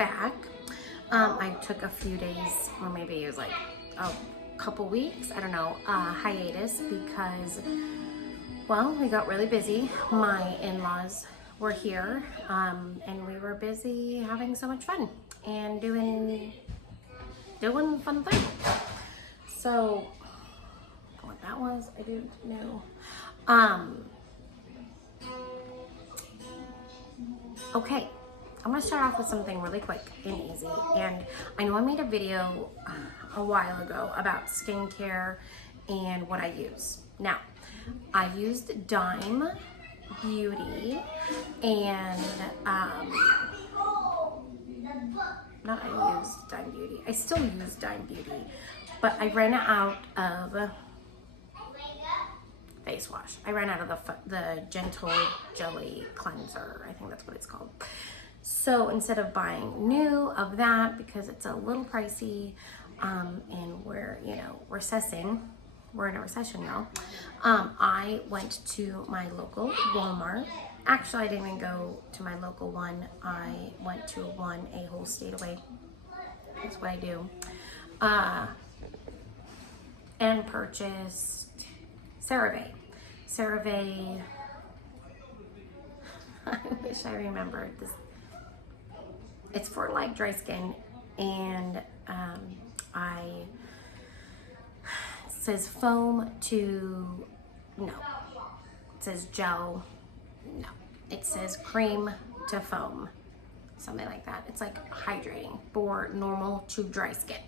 back. I took a few days, or maybe it was like a couple weeks, I don't know, hiatus because, well, we got really busy. My in-laws were here, and we were busy having so much fun and doing fun things. So, what that was, I didn't know. Okay, I'm gonna start off with something really quick and easy. And I know I made a video a while ago about skincare and what I use. Now, I used Dime Beauty and not I used Dime Beauty. I still use Dime Beauty, but I ran out of face wash. I ran out of the Gentle Jelly Cleanser. I think that's what it's called. So instead of buying new of that, because it's a little pricey, and we're, you know, recessing, we're in a recession now, I went to my local Walmart. Actually, I didn't even go to my local one. I went to one a whole state away. That's what I do. And purchased CeraVe. CeraVe, I wish I remembered this. It's for like dry skin, and it says foam to, no. It says gel, no. It says cream to foam, something like that. It's like hydrating for normal to dry skin.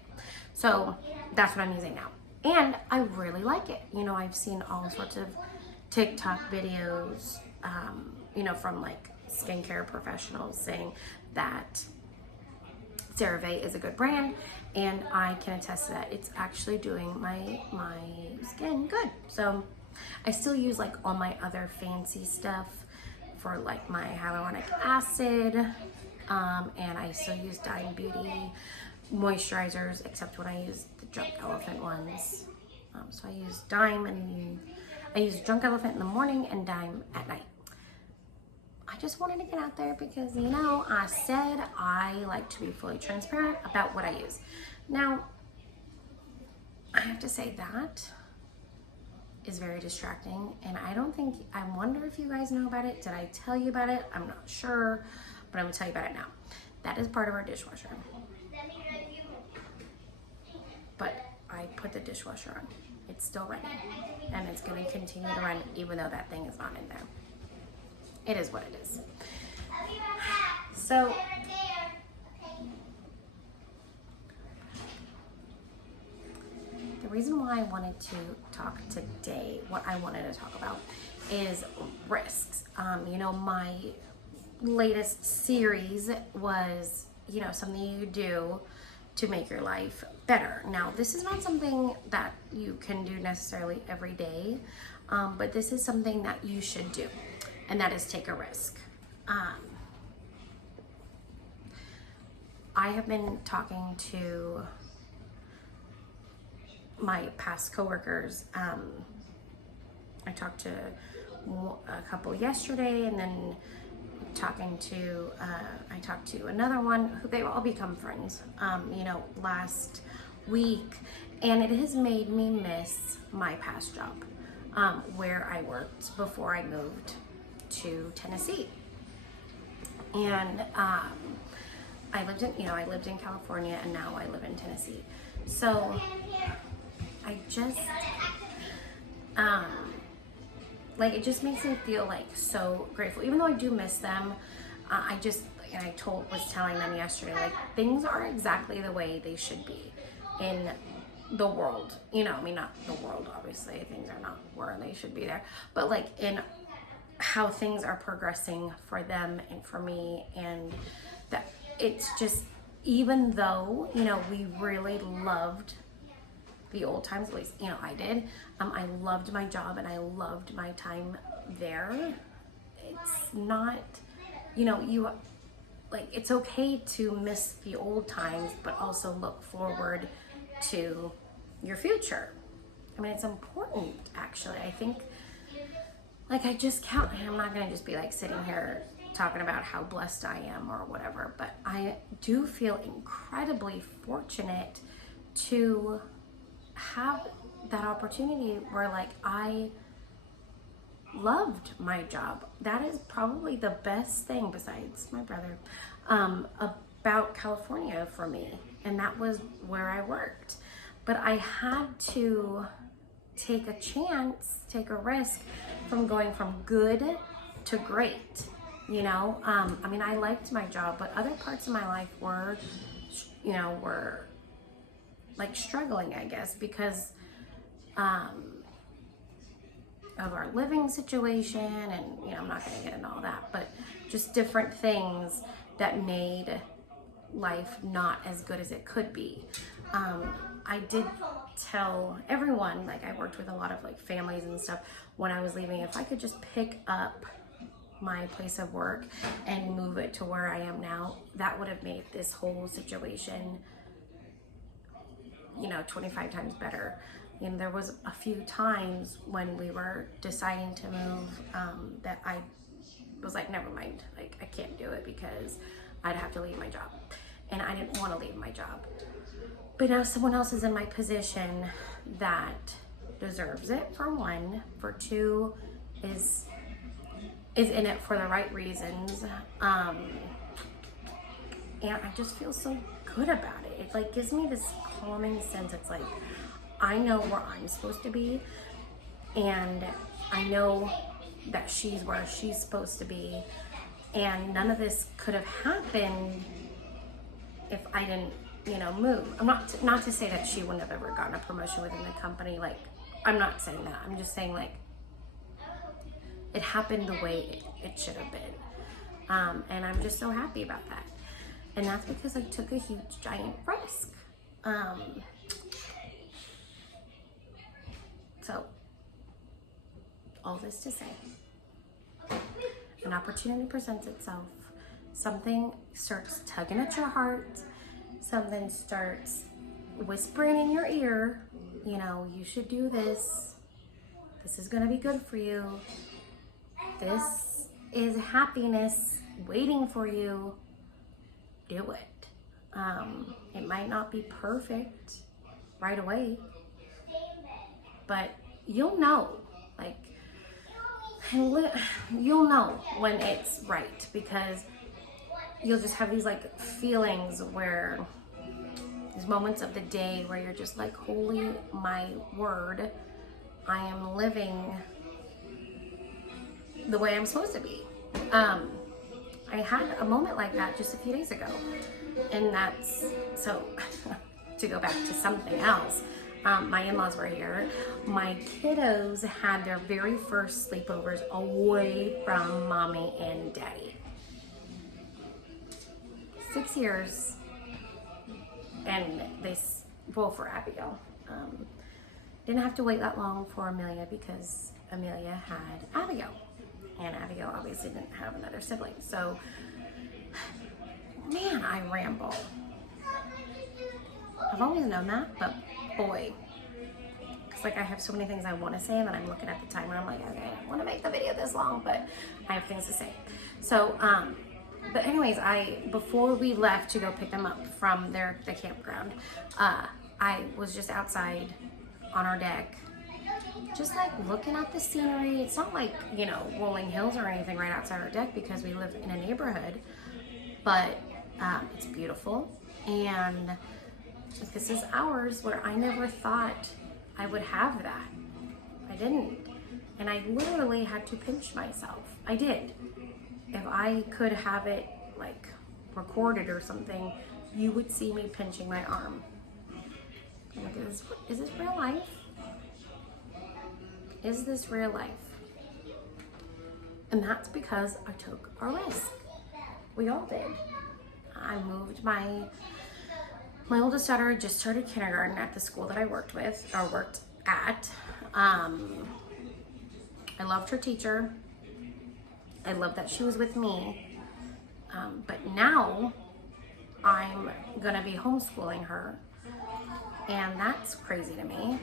So that's what I'm using now. And I really like it. You know, I've seen all sorts of TikTok videos, you know, from like skincare professionals saying that CeraVe is a good brand, and I can attest to that. It's actually doing my skin good. So I still use like all my other fancy stuff for like my hyaluronic acid, and I still use Dime Beauty moisturizers, except when I use the Drunk Elephant ones. So I use Dime, and I use Drunk Elephant in the morning and Dime at night. I just wanted to get out there because, you know, I said I like to be fully transparent about what I use. Now, I have to say that is very distracting, and I wonder if you guys know about it. Did I tell you about it? I'm not sure, but I'm gonna tell you about it now. That is part of our dishwasher. But I put the dishwasher on. It's still running, and it's gonna continue to run even though that thing is not in there. It is what it is. So, the reason why I wanted to talk today, what I wanted to talk about, is risks. You know, my latest series was, you know, something you do to make your life better. Now, this is not something that you can do necessarily every day, but this is something that you should do, and that is take a risk. I have been talking to my past coworkers. I talked to a couple yesterday, and then I talked to another one who they all become friends, you know, last week, and it has made me miss my past job, where I worked before I moved to Tennessee. And I lived in California, and now I live in Tennessee. So I just like, it just makes me feel like so grateful, even though I do miss them. I was telling them yesterday, like, things are exactly the way they should be in the world. You know, I mean, not the world, obviously, things are not where they should be there, but like in how things are progressing for them and for me. And that it's just, even though, you know, we really loved the old times, at least, you know, I did. I loved my job and I loved my time there. It's not, you know, it's okay to miss the old times, but also look forward to your future. I mean, it's important, actually. I think, like, I just count, I'm not gonna just be like sitting here talking about how blessed I am or whatever, but I do feel incredibly fortunate to have that opportunity where like I loved my job. That is probably the best thing besides my brother about California for me, and that was where I worked. But I had to take a chance, take a risk from going from good to great, you know. I mean, I liked my job, but other parts of my life were, you know, were like struggling, I guess, because of our living situation, and you know, I'm not going to get into all that, but just different things that made life not as good as it could be. I did tell everyone, like I worked with a lot of like families and stuff when I was leaving, if I could just pick up my place of work and move it to where I am now, that would have made this whole situation, you know, 25 times better. And there was a few times when we were deciding to move that I was like, never mind, like I can't do it because I'd have to leave my job. And I didn't want to leave my job. But now someone else is in my position that deserves it, for one. For two, is in it for the right reasons. And I just feel so good about it. It like gives me this calming sense. It's like, I know where I'm supposed to be, and I know that she's where she's supposed to be, and none of this could have happened if I didn't, you know, move. I'm not to say that she wouldn't have ever gotten a promotion within the company. Like, I'm not saying that. I'm just saying like it happened the way it should have been, and I'm just so happy about that. And that's because I took a huge, giant risk. So, all this to say, an opportunity presents itself, something starts tugging at your heart, something starts whispering in your ear, you know, you should do this, this is gonna be good for you, this is happiness waiting for you, do it. It might not be perfect right away, but you'll know, like, you'll know when it's right, because you'll just have these like feelings where these moments of the day where you're just like, holy my word, I am living the way I'm supposed to be. I had a moment like that just a few days ago, and that's so to go back to something else. My in-laws were here. My kiddos had their very first sleepovers away from mommy and daddy. 6 years, and well, for Abigail. Didn't have to wait that long for Amelia because Amelia had Abigail, and Abigail obviously didn't have another sibling. So, man, I ramble. I've always known that, but boy, because like I have so many things I want to say, and then I'm looking at the timer, I'm like, okay, I don't want to make the video this long, but I have things to say. So, but anyways, before we left to go pick them up from the campground, I was just outside on our deck, just like looking at the scenery. It's not like, you know, rolling hills or anything right outside our deck because we live in a neighborhood, but it's beautiful. And this is ours, where I never thought I would have that. I didn't. And I literally had to pinch myself. I did. If I could have it like recorded or something, you would see me pinching my arm. I'm like, is this real life? Is this real life? And that's because I took a risk. We all did. I moved my oldest daughter just started kindergarten at the school that I worked at. I loved her teacher. I loved that she was with me. But now I'm gonna be homeschooling her, and that's crazy to me.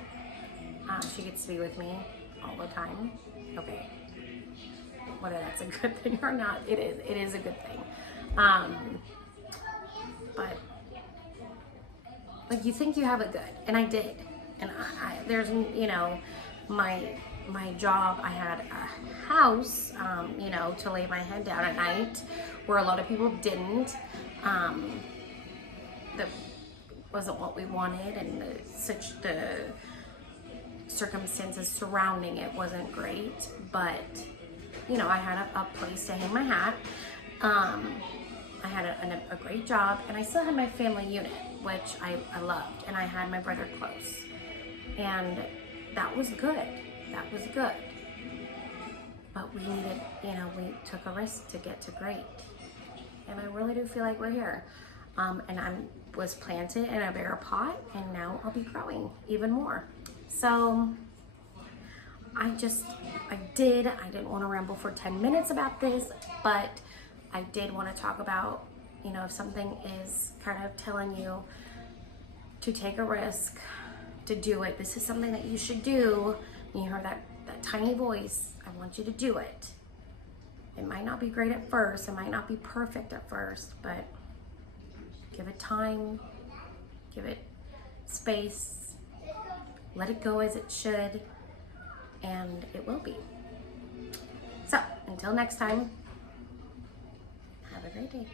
She gets to be with me all the time. Okay. whether that's a good thing or not. It is a good thing. But like, you think you have it good, and I did. And there's, you know, my job, I had a house, you know, to lay my head down at night, where a lot of people didn't. That wasn't what we wanted, and the circumstances surrounding it wasn't great. But, you know, I had a place to hang my hat. I had a great job, and I still had my family unit, which I loved, and I had my brother close, and that was good. That was good. But we needed, you know, we took a risk to get to great, and I really do feel like we're here. And I was planted in a bigger pot, and now I'll be growing even more. So I didn't want to ramble for 10 minutes about this, but I did want to talk about, you know, if something is kind of telling you to take a risk, to do it. This is something that you should do. You hear that tiny voice, I want you to do it. It might not be great at first, it might not be perfect at first, but give it time, give it space, let it go as it should, and it will be. So, until next time, have a great day.